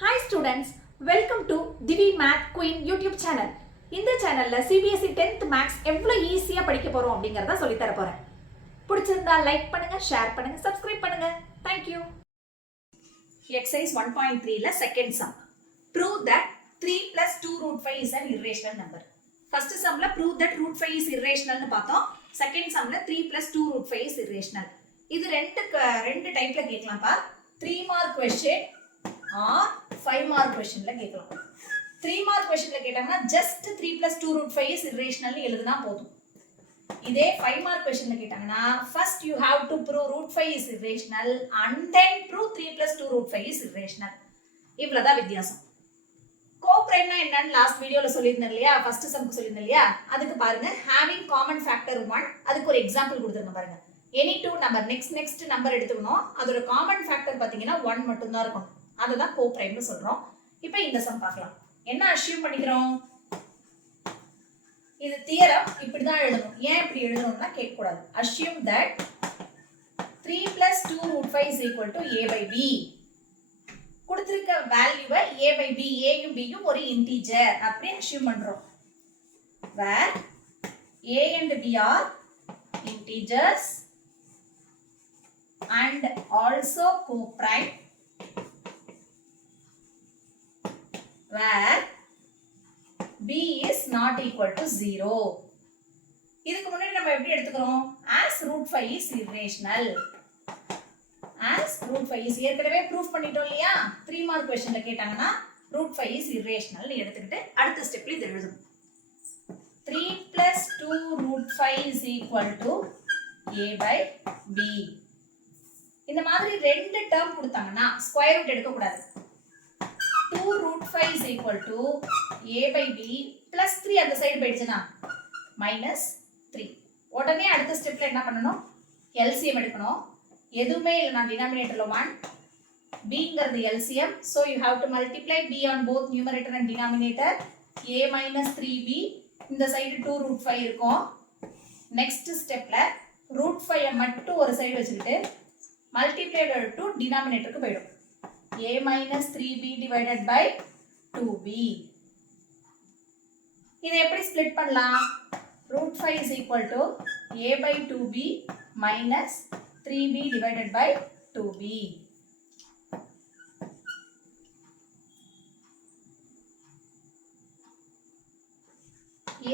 Hi students, welcome to Divi Math Queen YouTube channel. இந்த சேனல்ல CBSE 10th Maths எவ்வளவு ஈஸியா படிக்க போறோம் அப்படிங்கறத சொல்லி தர போறேன். பிடிச்சிருந்தா லைக் பண்ணுங்க, ஷேர் பண்ணுங்க, சப்ஸ்கிரைப் பண்ணுங்க. Thank you. Exercise 1.3ல second sum. Prove that 3 plus 2 root 5 is an irrational number. First sumல prove that root 5 is irrational னு பார்த்தோம். Second sumல 3 plus 2 root 5 is irrational. இது ரெண்டு டைப்ல கேட்கலாம்ப்பா. 3 mark question or 5 mark questionல கேட்கலாம். 3 mark questionல கேட்டாங்கன்னா just 3 plus 2 root 5 is irrational னு எழுதுனா போதும். இதே 5 mark questionல கேட்டாங்கன்னா first you have to prove root 5 is irrational and then prove 3 plus 2 root 5 is irrational. இவ்வளவுதான் வித்தியாசம். கோப்ரைம்னா என்னன்னு லாஸ்ட் வீடியோல சொல்லியிருந்தேன் இல்லையா, ஃபர்ஸ்ட் சம்க்கு சொல்லியிருந்தேன் இல்லையா, அதுக்கு பாருங்க having common factor 1, அதுக்கு ஒரு எக்ஸாம்பிள் கொடுத்துருங்க பாருங்க. Any two number next number எடுத்துக்கணும், அதோட காமன் ஃபேக்டர் பாத்தீங்கன்னா 1 மட்டும் தான் இருக்கும். அதுதான் கோப்ரைம்னு சொல்றோம். இப்போ இந்த சம் பார்க்கலாம். என்ன அஸ்யூம் பண்ணிக்கிறோம்? இது தியரம் இப்படி தான் எழுதணும். ஏன் இப்படி எழுதணும்னா கேட்க கூடாது. Assume that 3 plus 2 root 5 is equal to a by b. கொடுத்திருக்க வேல்யூவை a by b, a யும் b யும் ஒரு இன்டிஜர் அப்படி அஸ்யூம் பண்றோம். where a and b are integers and also coprime, where b is not equal to 0. இதுக்கு முன்னாடி நம்ம எப்படி எடுத்துக்கிறோம்? as root 5 is irrational. as root 5 is ஏற்கனவே ப்ரூஃப் பண்ணிட்டோம் இல்லையா, 3 mark questionல கேட்டாங்கன்னா root 5 is irrational னு எடுத்துக்கிட்டு அடுத்த ஸ்டெப்ல இது எழுதணும். 3 plus 2 root 5 is equal to a by b. இந்த மாதிரி ரெண்டு டேர்ம் கொடுத்தாங்கன்னா ஸ்கொயர் ரூட் எடுக்க கூடாது. 2 root 5 is equal to a by b plus 3 அந்த சைடு போயிடுச்சுனா minus 3. உடனே அடுத்த ஸ்டெப்ல என்ன பண்ணணும்? LCM எடுக்கணும். எதுவுமே இல்லைனா டினாமினேட்டர்ல 1, bங்கிறது LCM, so you have to multiply b on both numerator and denominator. a minus 3b, இந்த சைடு 2 root 5 இருக்கும். நெக்ஸ்ட் ஸ்டெப்ல root 5 மட்டும் ஒரு சைடு வச்சுக்கிட்டு multiplied to denominatorக்கு போய்டும். a minus 3b divided by 2b. இதை எப்படி ஸ்ப்ளிட் பண்ணலாம்? root 5 is equal to a by 2b minus 3b divided by 2b.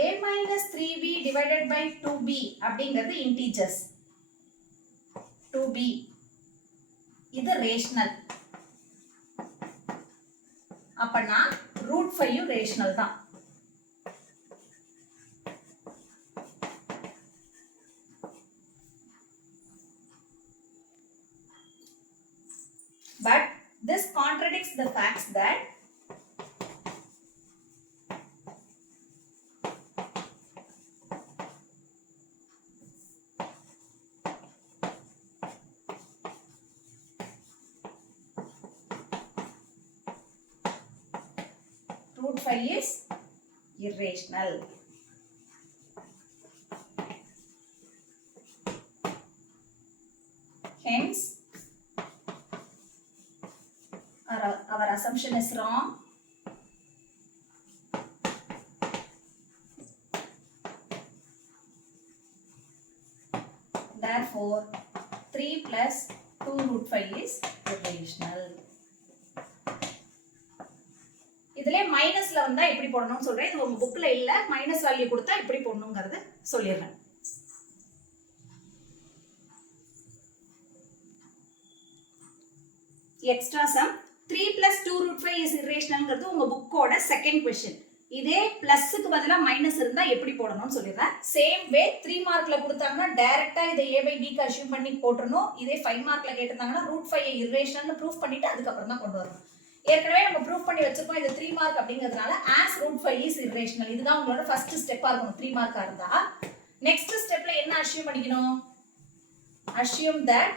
a minus 3b divided by 2b அப்படிங்கிறது integers. 2b இது rational. அப்பனா root 5 rational தான். But this contradicts the facts that root 5 is irrational. Hence, our assumption is wrong. Therefore, 3 plus 2 root 5 is irrational. இதுல மைனஸ்ல வந்தா எப்படி போடணும்னு சொல்றேன். இது உங்க புக்ல இல்ல, மைனஸ் வேல்யூ கொடுத்தா எப்படி போடணும்ங்கறது சொல்லிடுறேன். Extra sum 3 plus 2 root 5 is irrationalங்கிறது உங்க புக்கோட செகண்ட் क्वेश्चन. இதே பிளஸ்க்கு பதிலா மைனஸ் இருந்தா எப்படி போடணும்னு சொல்லிடுறேன். சேம் வே 3 மார்க்ல கொடுத்தாங்கன்னா டைரக்டா இதை a by b க்கு அஸ்யூம் பண்ணி போட்டுறணும். இதே 5 மார்க்ல கேட்டிருந்தாங்கன்னா root 5 irrationalனு ப்ரூஃப் பண்ணிட்டு அதுக்கு அப்புறம் தான் கொண்டு வரணும். ஏற்கனவே நம்ம ப்ரூஃப் பண்ணி வச்சிருக்கோம். இது 3 மார்க் அப்படிங்கிறதுனால as root 5 is irrational. இதுதான் உங்களோட ஃபர்ஸ்ட் ஸ்டெப்பா இருக்கும் 3 மார்க்கா இருந்தா. நெக்ஸ்ட் ஸ்டெப்ல என்ன அஸ்யூம் பண்ணிக்கணும்? Assume that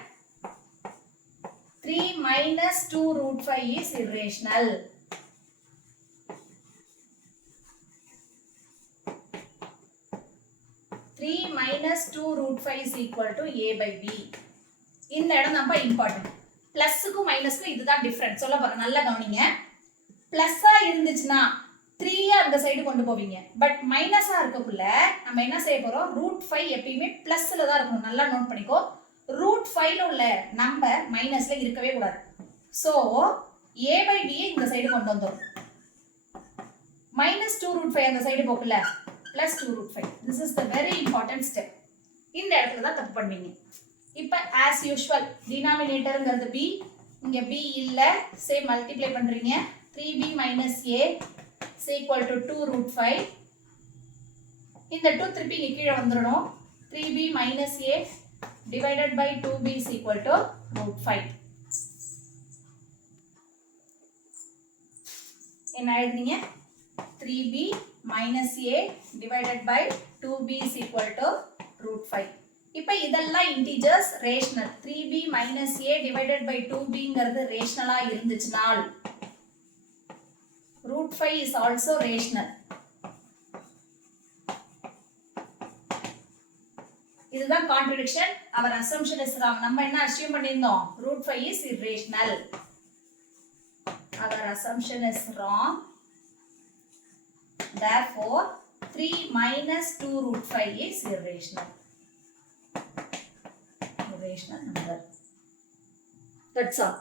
3 minus 2 root 5 is irrational. 3 minus 2 root 5 is equal to a by b. இந்த இடம் ரொம்ப இம்பார்ட்டன்ட். பிளஸ்க்கு மைனஸ்க்கு இதுதான் டிஃபரன்ஸ். சொல்ல பாருங்க, நல்லா கவனிங்க. பிளஸ்ஸா இருந்துச்சுன்னா 3 அந்த சைடு கொண்டு போவீங்க. பட் மைனஸா இருக்கக்குள்ள நம்ம என்ன செய்ய போறோம், √5 எப்பயுமே பிளஸ்ல தான் இருக்கணும். நல்லா நோட் பண்ணிக்கோ. √5ல உள்ள நம்பர் மைனஸ்ல இருக்கவே கூடாது. சோ a/b இந்த சைடு கொண்டு வந்தோம். -2√5 அந்த சைடு போகல, +2√5. This is the very important step. இந்த இடத்துல தான் தப்பு பண்ணுவீங்க. இப்போ as usual டினாமினேட்டர்ங்கிறது b, இங்க b இல்ல, சே மல்டிப்ளை பண்றீங்க. 3b - a is equal to 2√5. இந்த 2 திருப்பி இங்க கீழ வந்துறணும். 3b - a divided by 2b is equal to √5. என்ன எழுதுறீங்க? 3b - a divided by 2b is equal to √5. இப்போ இதெல்லாம் integers rational. 3b - a divided by 2bங்கிறது ரேஷனலா இருந்துச்சுனால் √5 is also rational. இதுதான் contradiction. Our assumption is wrong. நம்ம என்ன assume பண்ணிருந்தோம்? √5 is irrational. Our assumption is wrong. Therefore 3 - 2√5 is irrational. Irrational number. That's all.